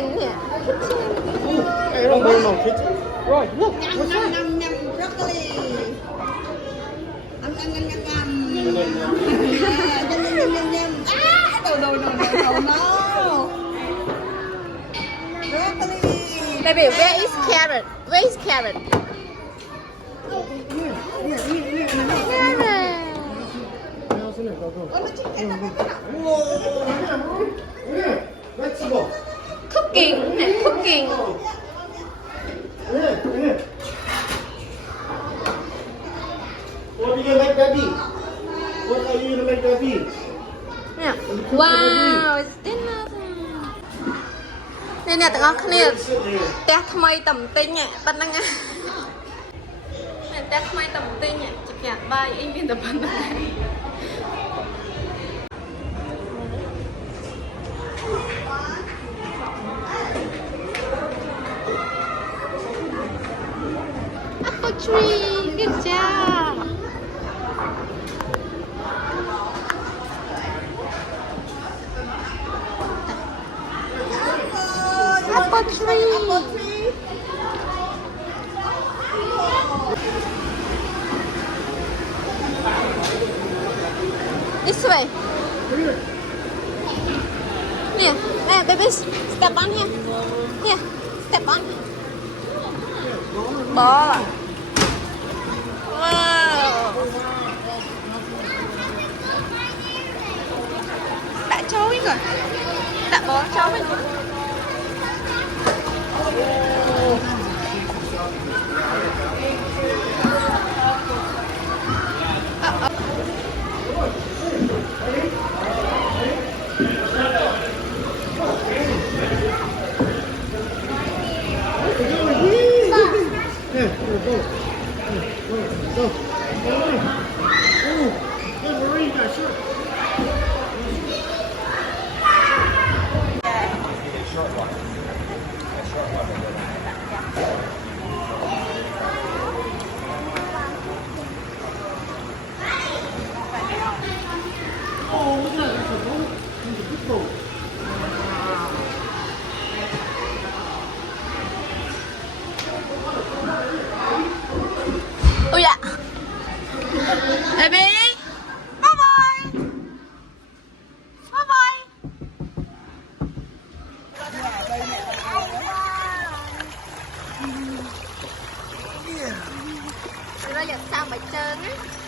nè. Hey, don't burn no kitchen. Right, look. What's that? Broccoli. No. Broccoli. Baby, where is carrot? Where is carrot? Carrot. Vegetable. Cooking, cooking. What are you gonna make that be? What are you gonna make that be? Nè. Wow, it's dinner. Nè nè, tụi con khnia. Téថ្មីតំទិញប៉ុណ្ណឹងណាតែថ្មីតំទិញចក្រាក់បាយអីមានតែប៉ុណ្ណឹង Apple tree, good job. Apple tree. This way. Here, there, baby, step on here. Here, step on. Ball. Wow. Đã cho mình rồi. Đã bó cho mình. Go. Hey, Marie, got short. Oh, look at that. That's a boat. It's a big boat. Ôi dạ. Baby. Bye bye. Bye bye. Nó giật sao mà trơn á.